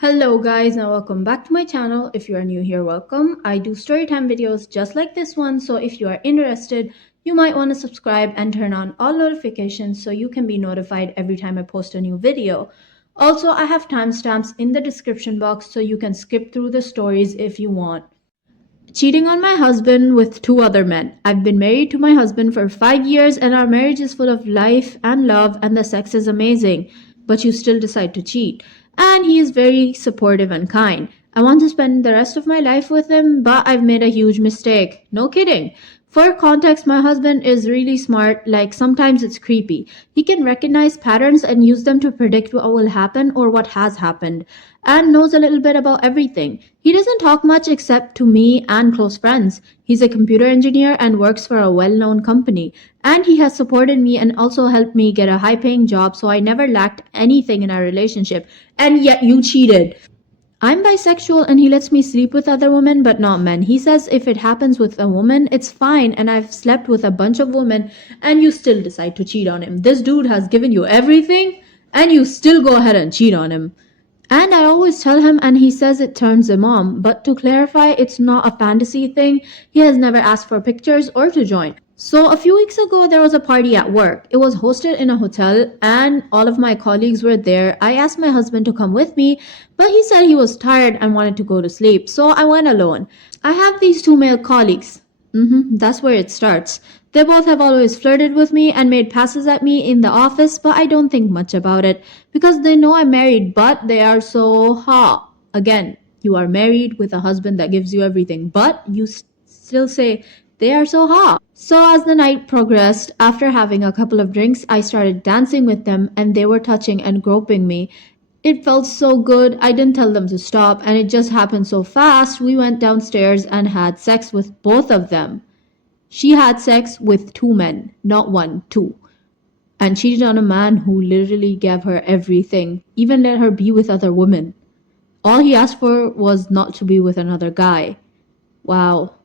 Hello guys and welcome back to my channel. If you are new here, welcome. I do storytime videos just like this one, so if you are interested, you might want to subscribe and turn on all notifications so you can be notified every time I post a new video. Also, I have timestamps in the description box so you can skip through the stories if you want. Cheating on my husband with two other men. I've been married to my husband for 5 years and our marriage is full of life and love and the sex is amazing. But you still decide to cheat. And he is very supportive and kind. I want to spend the rest of my life with him, but I've made a huge mistake. No kidding. For context, my husband is really smart, like sometimes it's creepy. He can recognize patterns and use them to predict what will happen or what has happened, and knows a little bit about everything. He doesn't talk much except to me and close friends. He's a computer engineer and works for a well known company. And he has supported me and also helped me get a high paying job, so I never lacked anything in our relationship. And yet you cheated. I'm bisexual and he lets me sleep with other women but not men. He says if it happens with a woman, it's fine, and I've slept with a bunch of women and you still decide to cheat on him. This dude has given you everything and you still go ahead and cheat on him. And I always tell him, and he says it turns him on. But to clarify, it's not a fantasy thing. He has never asked for pictures or to join. So a few weeks ago, there was a party at work. It was hosted in a hotel, and all of my colleagues were there. I asked my husband to come with me, but he said he was tired and wanted to go to sleep. So I went alone. I have these two male colleagues. That's where it starts. They both have always flirted with me and made passes at me in the office, but I don't think much about it because they know I'm married, but they are so hot. Again, you are married with a husband that gives you everything, but you still say they are so hot. So as the night progressed, after having a couple of drinks, I started dancing with them and they were touching and groping me. It felt so good. I didn't tell them to stop, and it just happened so fast. We went downstairs and had sex with both of them. She had sex with two men, not one, two. And cheated on a man who literally gave her everything, even let her be with other women. All he asked for was not to be with another guy. Wow,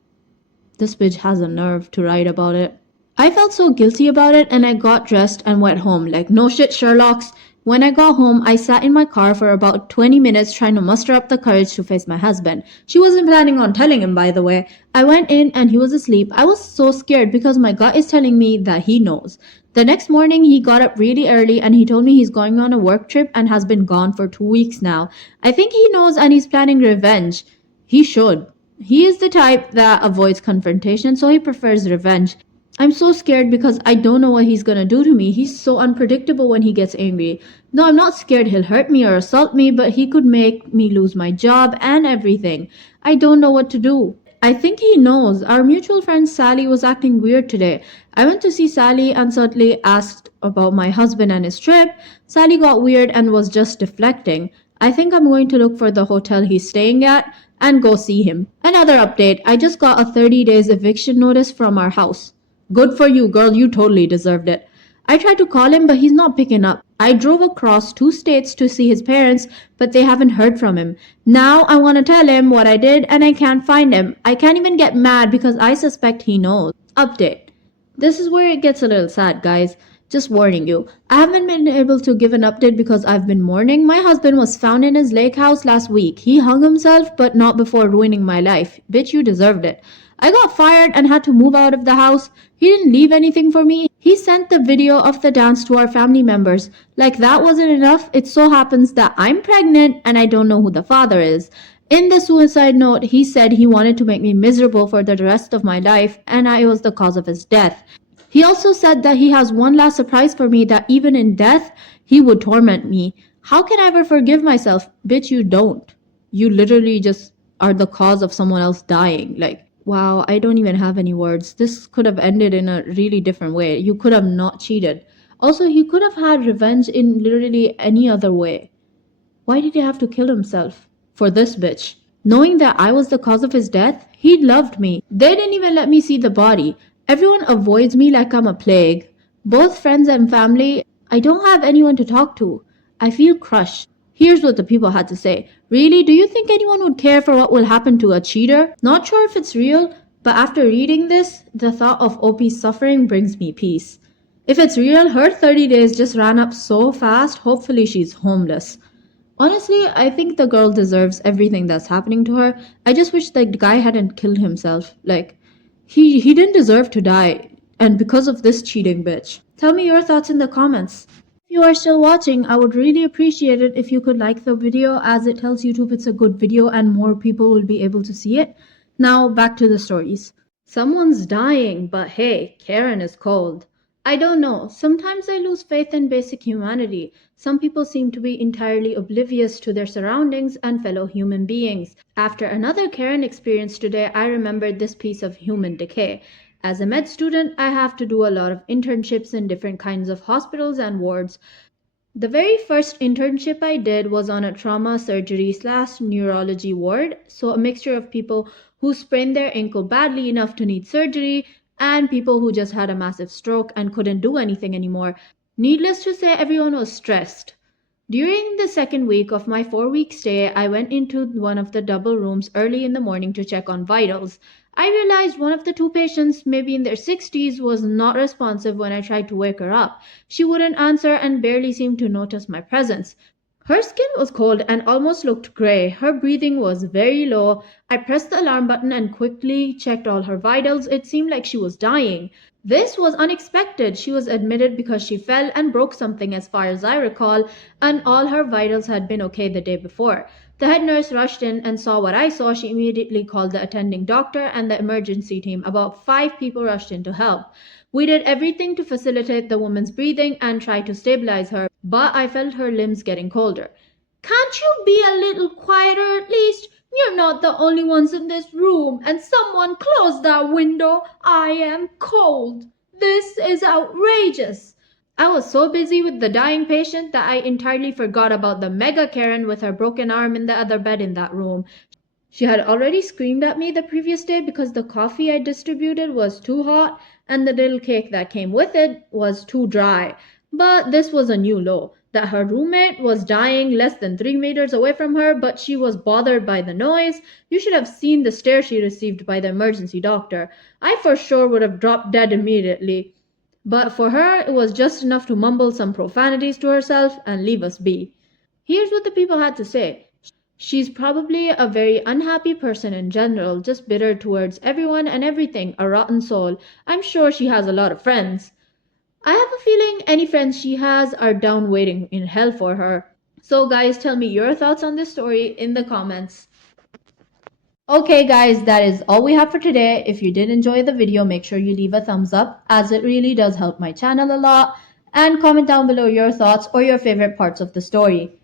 this bitch has a nerve to write about it. I felt so guilty about it and I got dressed and went home like no shit Sherlocks. When I got home, I sat in my car for about 20 minutes trying to muster up the courage to face my husband. She wasn't planning on telling him, by the way. I went in and he was asleep. I was so scared because my gut is telling me that he knows. The next morning, he got up really early and he told me he's going on a work trip and has been gone for 2 weeks now. I think he knows and he's planning revenge. He should. He is the type that avoids confrontation, so he prefers revenge. I'm so scared because I don't know what he's gonna do to me. He's so unpredictable when he gets angry. No, I'm not scared he'll hurt me or assault me, but he could make me lose my job and everything. I don't know what to do. I think he knows. Our mutual friend Sally was acting weird today. I went to see Sally and suddenly asked about my husband and his trip. Sally got weird and was just deflecting. I think I'm going to look for the hotel he's staying at and go see him. Another update. I just got a 30 days eviction notice from our house. Good for you, girl. You totally deserved it. I tried to call him, but he's not picking up. I drove across 2 states to see his parents, but they haven't heard from him. Now I want to tell him what I did, and I can't find him. I can't even get mad because I suspect he knows. Update. This is where it gets a little sad, guys. Just warning you. I haven't been able to give an update because I've been mourning. My husband was found in his lake house last week. He hung himself, but not before ruining my life. Bitch, you deserved it. I got fired and had to move out of the house. He didn't leave anything for me. He sent the video of the dance to our family members. Like that wasn't enough, it so happens that I'm pregnant and I don't know who the father is. In the suicide note, he said he wanted to make me miserable for the rest of my life and I was the cause of his death. He also said that he has one last surprise for me, that even in death, he would torment me. How can I ever forgive myself? Bitch, you don't. You literally just are the cause of someone else dying. Like, wow, I don't even have any words. This could have ended in a really different way. You could have not cheated. Also, he could have had revenge in literally any other way. Why did he have to kill himself? For this bitch. Knowing that I was the cause of his death, he loved me. They didn't even let me see the body. Everyone avoids me like I'm a plague. Both friends and family. I don't have anyone to talk to. I feel crushed. Here's what the people had to say. Really, do you think anyone would care for what will happen to a cheater? Not sure if it's real, but after reading this, the thought of OP's suffering brings me peace. If it's real, her 30 days just ran up so fast, hopefully she's homeless. Honestly, I think the girl deserves everything that's happening to her. I just wish the guy hadn't killed himself. Like, he didn't deserve to die, and because of this cheating bitch. Tell me your thoughts in the comments. If you are still watching, I would really appreciate it if you could like the video as it tells YouTube it's a good video and more people will be able to see it. Now back to the stories. Someone's dying, but hey, Karen is cold. I don't know. Sometimes I lose faith in basic humanity. Some people seem to be entirely oblivious to their surroundings and fellow human beings. After another Karen experience today, I remembered this piece of human decay. As a med student, I have to do a lot of internships in different kinds of hospitals and wards. The very first internship I did was on a trauma surgery slash neurology ward, so a mixture of people who sprained their ankle badly enough to need surgery and people who just had a massive stroke and couldn't do anything anymore. Needless to say, everyone was stressed. During the second week of my 4 week stay, I went into one of the double rooms early in the morning to check on vitals. I realized one of the two patients, maybe in their 60s, was not responsive when I tried to wake her up. She wouldn't answer and barely seemed to notice my presence. Her skin was cold and almost looked gray. Her breathing was very low. I pressed the alarm button and quickly checked all her vitals. It seemed like she was dying. This was unexpected. She was admitted because she fell and broke something, as far as I recall, and all her vitals had been okay the day before. The head nurse rushed in and saw what I saw. She immediately called the attending doctor and the emergency team. About 5 people rushed in to help. We did everything to facilitate the woman's breathing and try to stabilize her, but I felt her limbs getting colder. Can't you be a little quieter at least? You're not the only ones in this room, and someone close that window. I am cold. This is outrageous. I was so busy with the dying patient that I entirely forgot about the mega Karen with her broken arm in the other bed in that room. She had already screamed at me the previous day because the coffee I distributed was too hot and the little cake that came with it was too dry. But this was a new low that her roommate was dying less than 3 meters away from her, but she was bothered by the noise. You should have seen the stare she received by the emergency doctor. I for sure would have dropped dead immediately. But for her, it was just enough to mumble some profanities to herself and leave us be. Here's what the people had to say. She's probably a very unhappy person in general, just bitter towards everyone and everything, a rotten soul. I'm sure she has a lot of friends. I have a feeling any friends she has are down waiting in hell for her. So, guys, tell me your thoughts on this story in the comments. Okay, guys, that is all we have for today. If you did enjoy the video, make sure you leave a thumbs up as it really does help my channel a lot. And comment down below your thoughts or your favorite parts of the story.